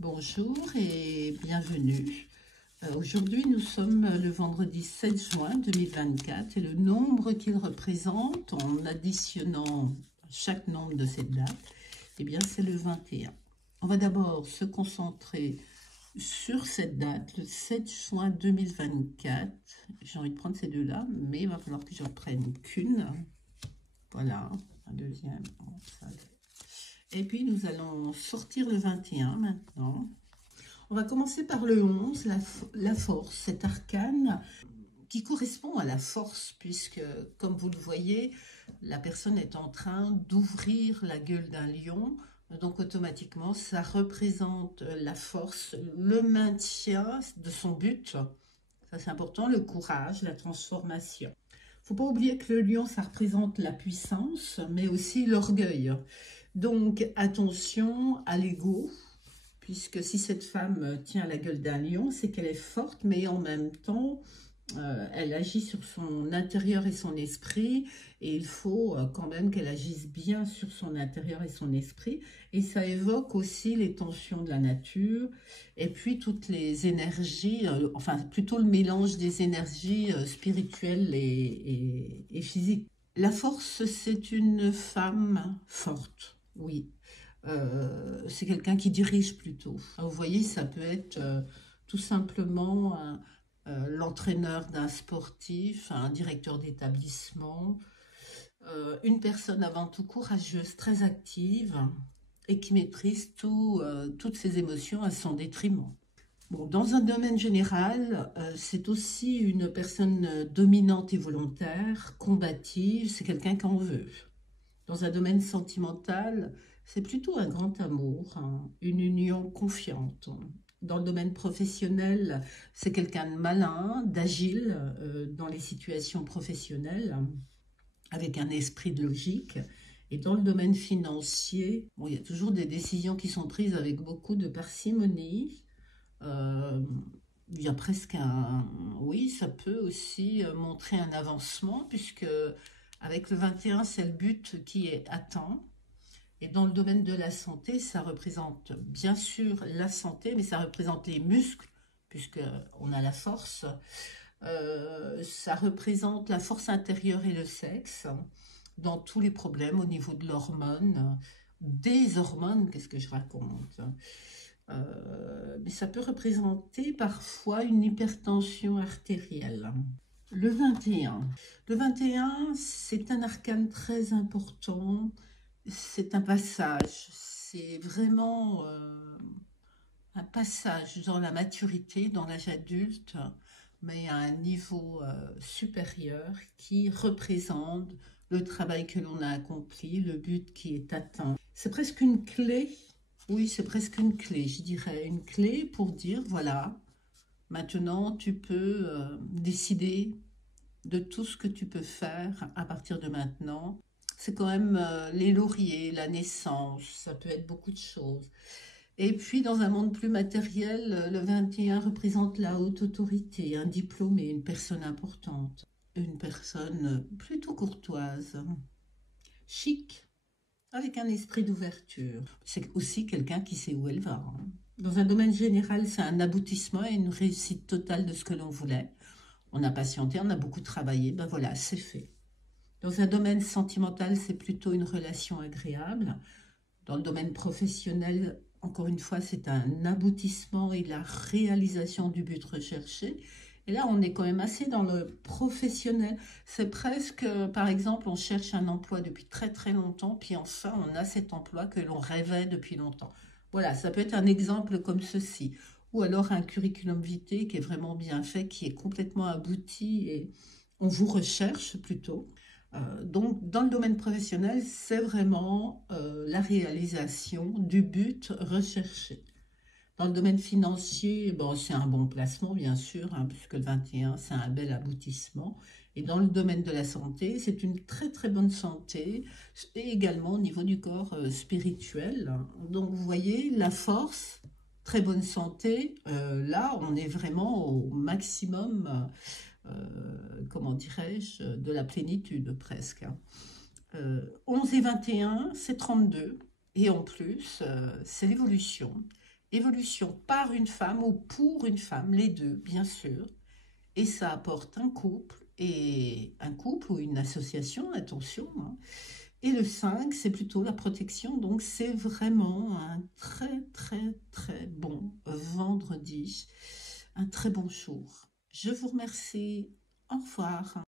Bonjour et bienvenue. Aujourd'hui, nous sommes le vendredi 7 juin 2024 et le nombre qu'il représente en additionnant chaque nombre de cette date, eh bien, c'est le 21. On va d'abord se concentrer sur cette date, le 7 juin 2024. J'ai envie de prendre ces deux-là, mais il va falloir que je reprenne qu'une. Voilà, un deuxième. Bon, ça. Et puis, nous allons sortir le 21 maintenant. On va commencer par le 11, la force, cet arcane qui correspond à la force, puisque, comme vous le voyez, la personne est en train d'ouvrir la gueule d'un lion. Donc, automatiquement, ça représente la force, le maintien de son but. Ça, c'est important, le courage, la transformation. Il ne faut pas oublier que le lion, ça représente la puissance, mais aussi l'orgueil. Donc, attention à l'ego, puisque si cette femme tient la gueule d'un lion, c'est qu'elle est forte, mais en même temps, elle agit sur son intérieur et son esprit, et il faut quand même qu'elle agisse bien sur son intérieur et son esprit, et ça évoque aussi les tensions de la nature, et puis toutes les énergies, enfin plutôt le mélange des énergies spirituelles et physiques. La force, c'est une femme forte, oui. C'est quelqu'un qui dirige plutôt. Vous voyez, ça peut être tout simplement l'entraîneur d'un sportif, un directeur d'établissement, une personne avant tout courageuse, très active et qui maîtrise toutes ses émotions à son détriment. Bon, dans un domaine général, c'est aussi une personne dominante et volontaire, combative, c'est quelqu'un qui en veut. Dans un domaine sentimental, c'est plutôt un grand amour, hein, une union confiante. Dans le domaine professionnel, c'est quelqu'un de malin, d'agile dans les situations professionnelles, avec un esprit de logique. Et dans le domaine financier, bon, il y a toujours des décisions qui sont prises avec beaucoup de parcimonie. Euh, il y a presque un... Oui, ça peut aussi montrer un avancement, puisque avec le 21, c'est le but qui est atteint. Et dans le domaine de la santé, ça représente bien sûr la santé, mais ça représente les muscles, puisqu'on a la force. Ça représente la force intérieure et le sexe, dans tous les problèmes au niveau de l'hormone, des hormones, qu'est-ce que je raconte? Mais ça peut représenter parfois une hypertension artérielle. Le 21. Le 21, c'est un arcane très important. C'est un passage. C'est vraiment un passage dans la maturité, dans l'âge adulte, mais à un niveau supérieur qui représente le travail que l'on a accompli, le but qui est atteint. C'est presque une clé. Oui, c'est presque une clé, je dirais. Une clé pour dire, voilà, maintenant tu peux décider de tout ce que tu peux faire à partir de maintenant. C'est quand même les lauriers, la naissance, ça peut être beaucoup de choses. Et puis, dans un monde plus matériel, le 21 représente la haute autorité, un diplômé, une personne importante, une personne plutôt courtoise, chic, avec un esprit d'ouverture. C'est aussi quelqu'un qui sait où elle va, hein. Dans un domaine général, c'est un aboutissement et une réussite totale de ce que l'on voulait. On a patienté, on a beaucoup travaillé, ben voilà, c'est fait. Dans un domaine sentimental, c'est plutôt une relation agréable. Dans le domaine professionnel, encore une fois, c'est un aboutissement et la réalisation du but recherché. Et là, on est quand même assez dans le professionnel. C'est presque, par exemple, on cherche un emploi depuis très très longtemps, puis enfin, on a cet emploi que l'on rêvait depuis longtemps. Voilà, ça peut être un exemple comme ceci. Ou alors un curriculum vitae qui est vraiment bien fait, qui est complètement abouti et on vous recherche plutôt. Donc, dans le domaine professionnel, c'est vraiment la réalisation du but recherché. Dans le domaine financier, bon, c'est un bon placement, bien sûr, hein, puisque le 21, c'est un bel aboutissement. Et dans le domaine de la santé, c'est une très très bonne santé, et également au niveau du corps spirituel. Donc, vous voyez, la force, très bonne santé, là, on est vraiment au maximum comment dirais-je, de la plénitude presque. 11 et 21, c'est 32. Et en plus, c'est l'évolution. évolution par une femme ou pour une femme, les deux, bien sûr. Et ça apporte un couple ou une association, attention, hein. Et le 5, c'est plutôt la protection. Donc, c'est vraiment un très, très, très bon vendredi. Un très bon jour. Je vous remercie. Au revoir.